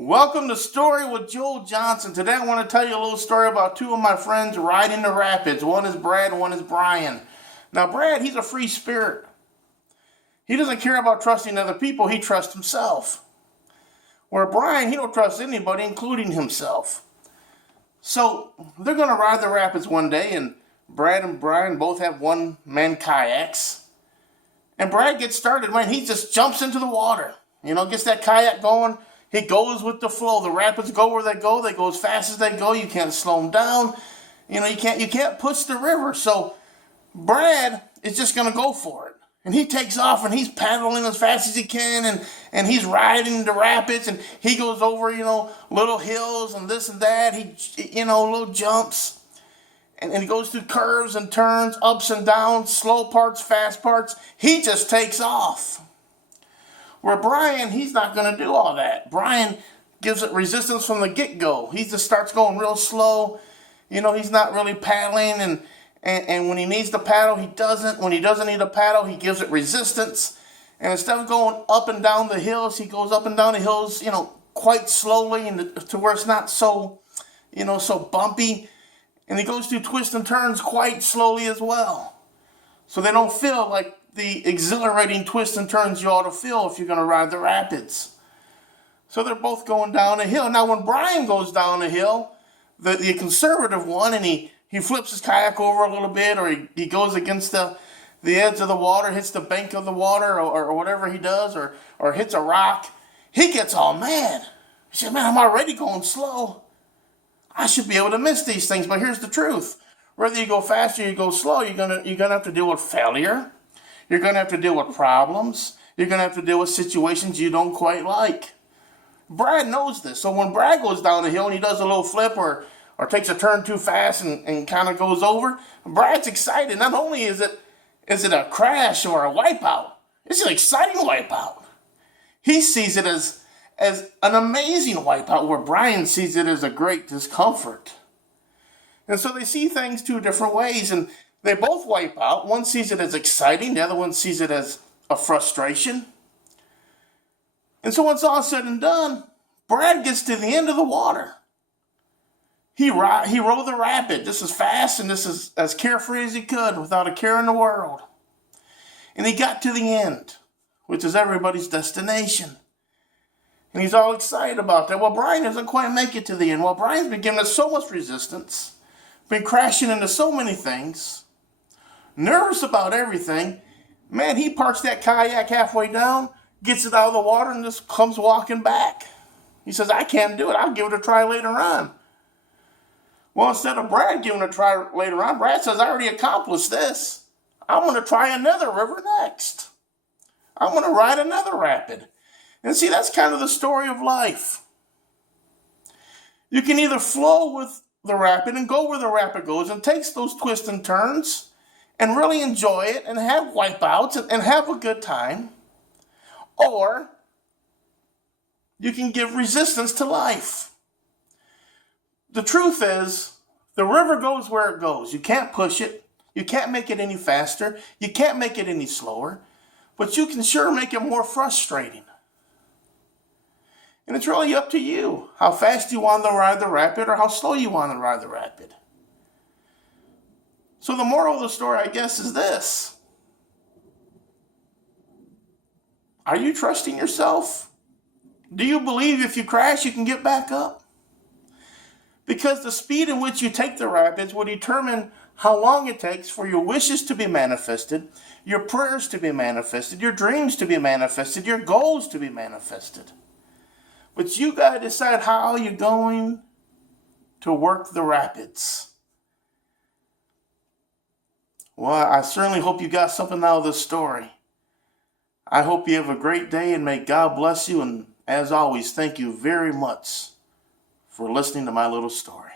Welcome to Story with Joel Johnson. Today I want to tell you a little story about two of my friends riding the rapids. One is Brad, one is Brian. Now Brad, he's a free spirit. He doesn't care about trusting other people, he trusts himself. Where Brian, he don't trust anybody, including himself. So they're going to ride the rapids one day, and Brad and Brian both have one-man kayaks. And Brad gets started, man, he just jumps into the water. Gets that kayak going. He goes with the flow. The rapids go where they go. They go as fast as they go. You can't slow them down. You can't push the river. So Brad is just going to go for it. And he takes off and he's paddling as fast as he can and he's riding the rapids and he goes over, little hills and this and that. He, little jumps. And he goes through curves and turns, ups and downs, slow parts, fast parts. He just takes off. Where Brian, he's not going to do all that. Brian gives it resistance from the get-go. He just starts going real slow. He's not really paddling, and when he needs to paddle, he doesn't. When he doesn't need to paddle, he gives it resistance. And instead of going up and down the hills, he goes up and down the hills, quite slowly and to where it's not so, so bumpy. And he goes through twists and turns quite slowly as well. So they don't feel like the exhilarating twists and turns you ought to feel if you're going to ride the rapids. So they're both going down a hill. Now when Brian goes down a hill, the conservative one, and he flips his kayak over a little bit, or he goes against the edge of the water, hits the bank of the water, or whatever he does, or hits a rock, he gets all mad. He said, man, I'm already going slow. I should be able to miss these things. But here's the truth. Whether you go fast or you go slow, you're gonna have to deal with failure. You're going to have to deal with problems. You're going to have to deal with situations you don't quite like. Brad knows this. So when Brad goes down the hill and he does a little flip or takes a turn too fast and kind of goes over, Brad's excited. Not only is it a crash or a wipeout, it's an exciting wipeout. He sees it as an amazing wipeout, where Brian sees it as a great discomfort. And so they see things two different ways, and they both wipe out. One sees it as exciting. The other one sees it as a frustration. And so when it's all said and done, Brad gets to the end of the water. He rode the rapid just as fast and just as carefree as he could without a care in the world. And he got to the end, which is everybody's destination. And he's all excited about that. Well, Brian doesn't quite make it to the end. Well, Brian's been given so much resistance, been crashing into so many things, nervous about everything. Man, he parks that kayak halfway down, gets it out of the water, and just comes walking back. He says, I can't do it. I'll give it a try later on. Well, instead of Brad giving it a try later on, Brad says, I already accomplished this. I'm going to try another river next. I'm going to ride another rapid. And see, that's kind of the story of life. You can either flow with the rapid and go where the rapid goes and takes those twists and turns and really enjoy it and have wipeouts and have a good time. Or you can give resistance to life. The truth is, the river goes where it goes. You can't push it. You can't make it any faster. You can't make it any slower. But you can sure make it more frustrating. And it's really up to you how fast you want to ride the rapid or how slow you want to ride the rapid. So the moral of the story, I guess, is this. Are you trusting yourself? Do you believe if you crash, you can get back up? Because the speed in which you take the rapids will determine how long it takes for your wishes to be manifested, your prayers to be manifested, your dreams to be manifested, your goals to be manifested. But you got to decide how you're going to work the rapids. Well, I certainly hope you got something out of this story. I hope you have a great day and may God bless you. And as always, thank you very much for listening to my little story.